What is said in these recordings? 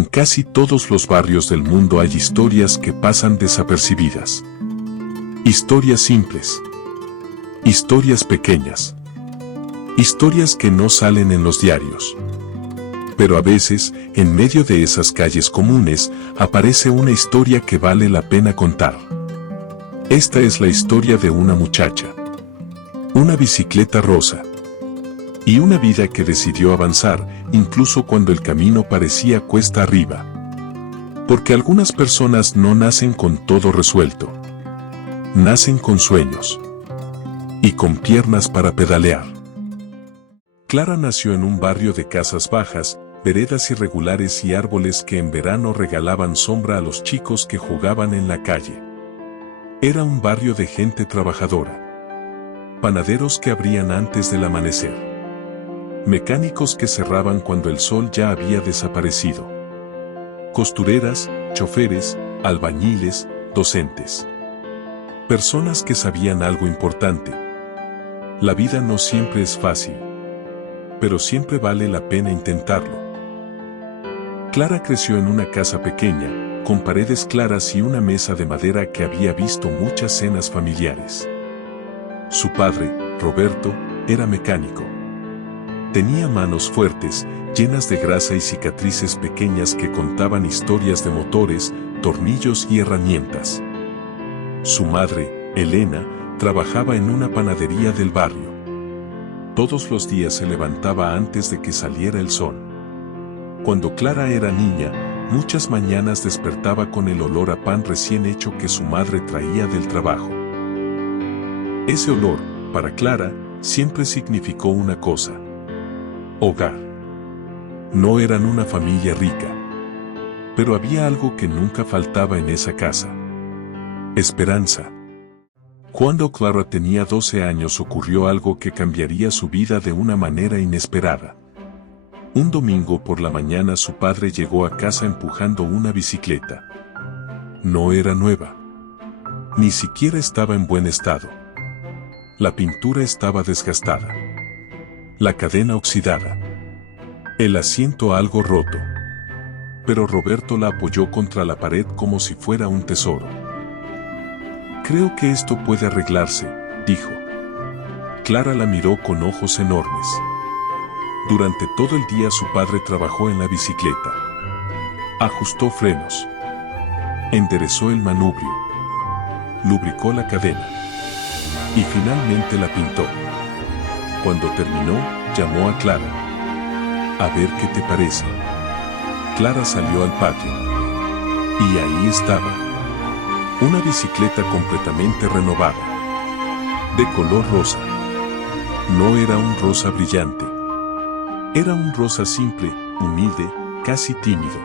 En casi todos los barrios del mundo hay historias que pasan desapercibidas. Historias simples. Historias pequeñas. Historias que no salen en los diarios. Pero a veces, en medio de esas calles comunes, aparece una historia que vale la pena contar. Esta es la historia de una muchacha, una bicicleta rosa y una vida que decidió avanzar, incluso cuando el camino parecía cuesta arriba. Porque algunas personas no nacen con todo resuelto. Nacen con sueños y con piernas para pedalear. Clara nació en un barrio de casas bajas, veredas irregulares y árboles que en verano regalaban sombra a los chicos que jugaban en la calle. Era un barrio de gente trabajadora. Panaderos que abrían antes del amanecer. Mecánicos que cerraban cuando el sol ya había desaparecido. Costureras, choferes, albañiles, docentes. Personas que sabían algo importante. La vida no siempre es fácil, pero siempre vale la pena intentarlo. Clara creció en una casa pequeña, con paredes claras y una mesa de madera que había visto muchas cenas familiares. Su padre, Roberto, era mecánico. Tenía manos fuertes, llenas de grasa y cicatrices pequeñas que contaban historias de motores, tornillos y herramientas. Su madre, Elena, trabajaba en una panadería del barrio. Todos los días se levantaba antes de que saliera el sol. Cuando Clara era niña, muchas mañanas despertaba con el olor a pan recién hecho que su madre traía del trabajo. Ese olor, para Clara, siempre significó una cosa: hogar. No eran una familia rica, pero había algo que nunca faltaba en esa casa: esperanza. Cuando Clara tenía 12 años ocurrió algo que cambiaría su vida de una manera inesperada. Un domingo por la mañana su padre llegó a casa empujando una bicicleta. No era nueva. Ni siquiera estaba en buen estado. La pintura estaba desgastada. La cadena oxidada. El asiento algo roto. Pero Roberto la apoyó contra la pared como si fuera un tesoro. «Creo que esto puede arreglarse», dijo. Clara la miró con ojos enormes. Durante todo el día su padre trabajó en la bicicleta. Ajustó frenos. Enderezó el manubrio. Lubricó la cadena. Y finalmente la pintó. Cuando terminó, llamó a Clara. «A ver qué te parece». Clara salió al patio. Y ahí estaba. Una bicicleta completamente renovada. De color rosa. No era un rosa brillante. Era un rosa simple, humilde, casi tímido.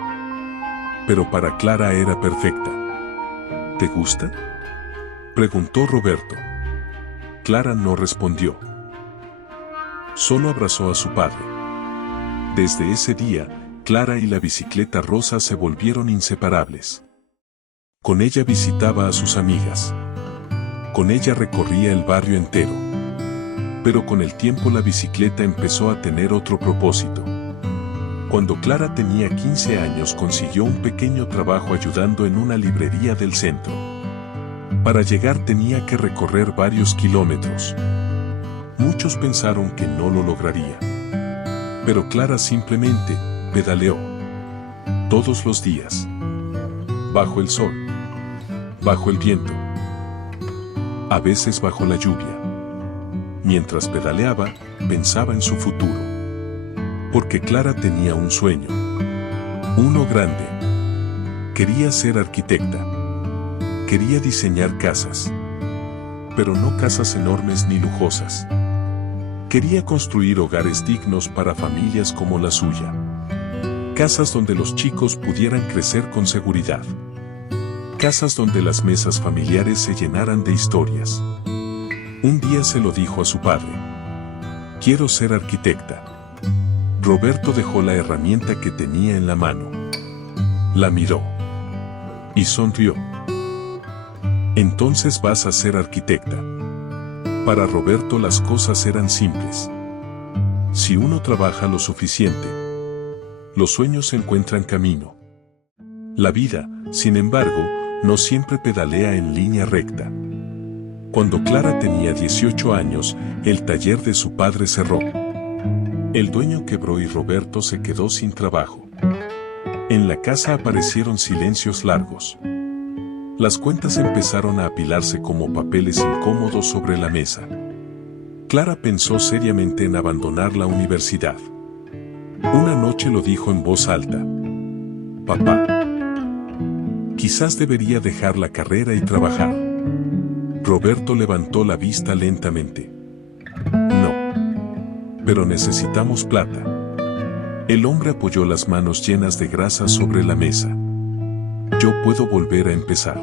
Pero para Clara era perfecta. ¿Te gusta?, preguntó Roberto. Clara no respondió. Solo abrazó a su padre. Desde ese día, Clara y la bicicleta rosa se volvieron inseparables. Con ella visitaba a sus amigas. Con ella recorría el barrio entero. Pero con el tiempo la bicicleta empezó a tener otro propósito. Cuando Clara tenía 15 años consiguió un pequeño trabajo ayudando en una librería del centro. Para llegar tenía que recorrer varios kilómetros. Muchos pensaron que no lo lograría. Pero Clara simplemente pedaleó. Todos los días. Bajo el sol. Bajo el viento. A veces bajo la lluvia. Mientras pedaleaba, pensaba en su futuro. Porque Clara tenía un sueño. Uno grande. Quería ser arquitecta. Quería diseñar casas. Pero no casas enormes ni lujosas. Quería construir hogares dignos para familias como la suya. Casas donde los chicos pudieran crecer con seguridad. Casas donde las mesas familiares se llenaran de historias. Un día se lo dijo a su padre. «Quiero ser arquitecta». Roberto dejó la herramienta que tenía en la mano. La miró. Y sonrió. «Entonces vas a ser arquitecta». Para Roberto las cosas eran simples. Si uno trabaja lo suficiente, los sueños encuentran camino. La vida, sin embargo, no siempre pedalea en línea recta. Cuando Clara tenía 18 años, el taller de su padre cerró. El dueño quebró y Roberto se quedó sin trabajo. En la casa aparecieron silencios largos. Las cuentas empezaron a apilarse como papeles incómodos sobre la mesa. Clara pensó seriamente en abandonar la universidad. Una noche lo dijo en voz alta. Papá, quizás debería dejar la carrera y trabajar. Roberto levantó la vista lentamente. No. Pero necesitamos plata. El hombre apoyó las manos llenas de grasa sobre la mesa. Yo puedo volver a empezar.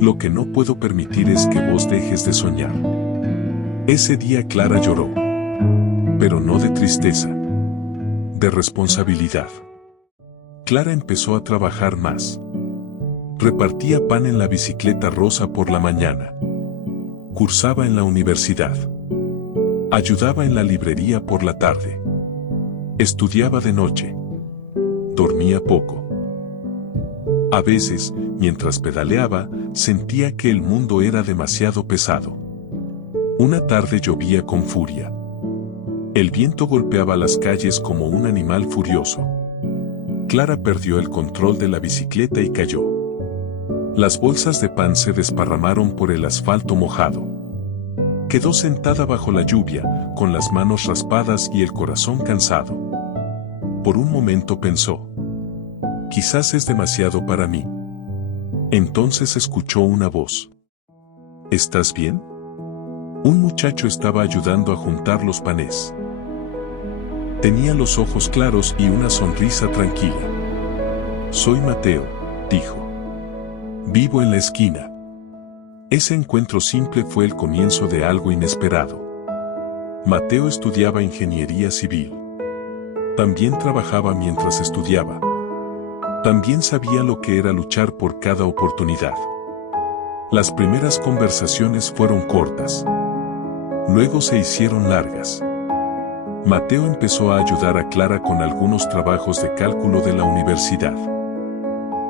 Lo que no puedo permitir es que vos dejes de soñar. Ese día Clara lloró. Pero no de tristeza. De responsabilidad. Clara empezó a trabajar más. Repartía pan en la bicicleta rosa por la mañana. Cursaba en la universidad. Ayudaba en la librería por la tarde. Estudiaba de noche. Dormía poco. A veces, mientras pedaleaba, sentía que el mundo era demasiado pesado. Una tarde llovía con furia. El viento golpeaba las calles como un animal furioso. Clara perdió el control de la bicicleta y cayó. Las bolsas de pan se desparramaron por el asfalto mojado. Quedó sentada bajo la lluvia, con las manos raspadas y el corazón cansado. Por un momento pensó: quizás es demasiado para mí. Entonces escuchó una voz. ¿Estás bien? Un muchacho estaba ayudando a juntar los panes. Tenía los ojos claros y una sonrisa tranquila. Soy Mateo, dijo. Vivo en la esquina. Ese encuentro simple fue el comienzo de algo inesperado. Mateo estudiaba ingeniería civil. También trabajaba mientras estudiaba. También sabía lo que era luchar por cada oportunidad. Las primeras conversaciones fueron cortas. Luego se hicieron largas. Mateo empezó a ayudar a Clara con algunos trabajos de cálculo de la universidad.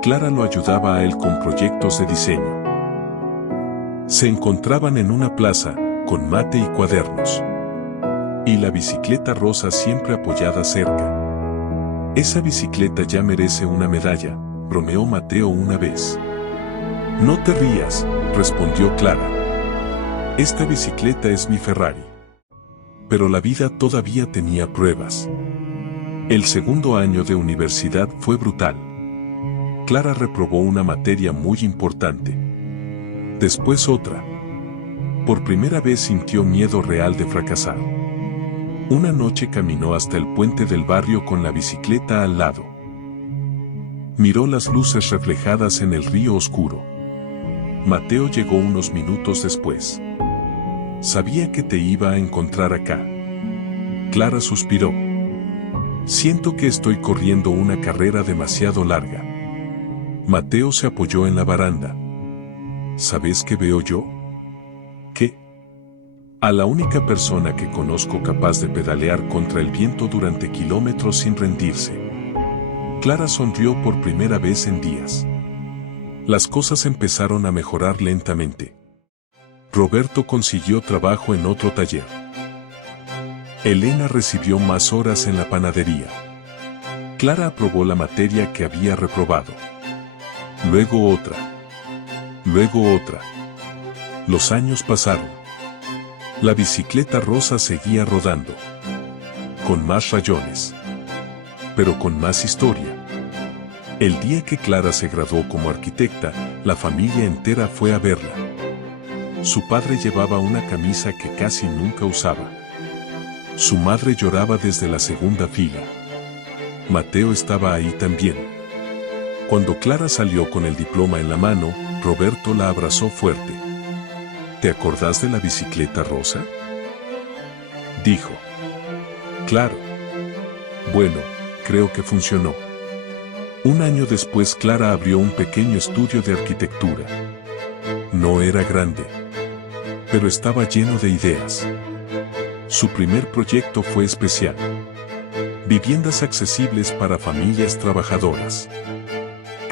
Clara lo ayudaba a él con proyectos de diseño. Se encontraban en una plaza, con mate y cuadernos. Y la bicicleta rosa siempre apoyada cerca. Esa bicicleta ya merece una medalla, bromeó Mateo una vez. No te rías, respondió Clara. Esta bicicleta es mi Ferrari. Pero la vida todavía tenía pruebas. El segundo año de universidad fue brutal. Clara reprobó una materia muy importante. Después otra. Por primera vez sintió miedo real de fracasar. Una noche caminó hasta el puente del barrio con la bicicleta al lado. Miró las luces reflejadas en el río oscuro. Mateo llegó unos minutos después. Sabía que te iba a encontrar acá. Clara suspiró. Siento que estoy corriendo una carrera demasiado larga. Mateo se apoyó en la baranda. ¿Sabes qué veo yo? ¿Qué? A la única persona que conozco capaz de pedalear contra el viento durante kilómetros sin rendirse. Clara sonrió por primera vez en días. Las cosas empezaron a mejorar lentamente. Roberto consiguió trabajo en otro taller. Elena recibió más horas en la panadería. Clara aprobó la materia que había reprobado. Luego otra. Luego otra. Los años pasaron. La bicicleta rosa seguía rodando. Con más rayones. Pero con más historia. El día que Clara se graduó como arquitecta, la familia entera fue a verla. Su padre llevaba una camisa que casi nunca usaba. Su madre lloraba desde la segunda fila. Mateo estaba ahí también. Cuando Clara salió con el diploma en la mano, Roberto la abrazó fuerte. ¿Te acordás de la bicicleta rosa? Dijo. Claro. Bueno, creo que funcionó. Un año después Clara abrió un pequeño estudio de arquitectura. No era grande, pero estaba lleno de ideas. Su primer proyecto fue especial. Viviendas accesibles para familias trabajadoras.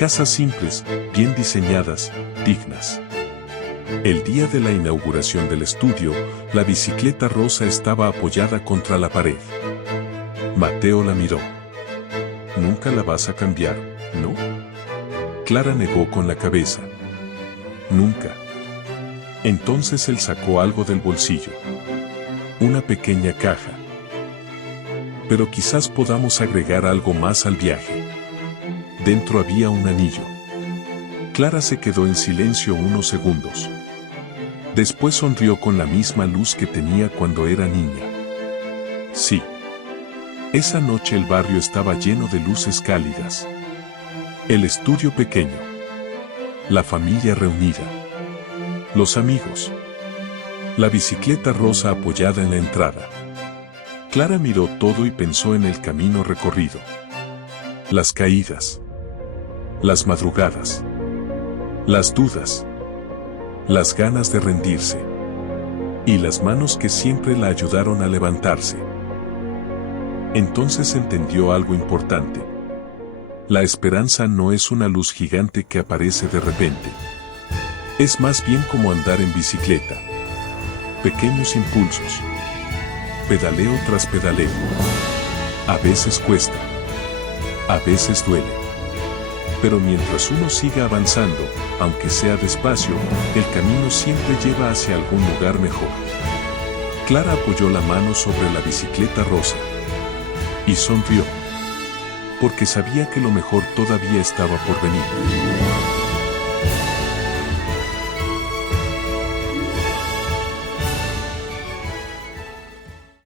Casas simples, bien diseñadas, dignas. El día de la inauguración del estudio, la bicicleta rosa estaba apoyada contra la pared. Mateo la miró. «¿Nunca la vas a cambiar, no?». Clara negó con la cabeza. «Nunca». Entonces él sacó algo del bolsillo. Una pequeña caja. «Pero quizás podamos agregar algo más al viaje». Dentro había un anillo. Clara se quedó en silencio unos segundos. Después sonrió con la misma luz que tenía cuando era niña. Sí. Esa noche el barrio estaba lleno de luces cálidas. El estudio pequeño. La familia reunida. Los amigos. La bicicleta rosa apoyada en la entrada. Clara miró todo y pensó en el camino recorrido. Las caídas. Las madrugadas. Las dudas. Las ganas de rendirse. Y las manos que siempre la ayudaron a levantarse. Entonces entendió algo importante. La esperanza no es una luz gigante que aparece de repente. Es más bien como andar en bicicleta. Pequeños impulsos. Pedaleo tras pedaleo. A veces cuesta. A veces duele. Pero mientras uno siga avanzando, aunque sea despacio, el camino siempre lleva hacia algún lugar mejor. Clara apoyó la mano sobre la bicicleta rosa. Y sonrió. Porque sabía que lo mejor todavía estaba por venir.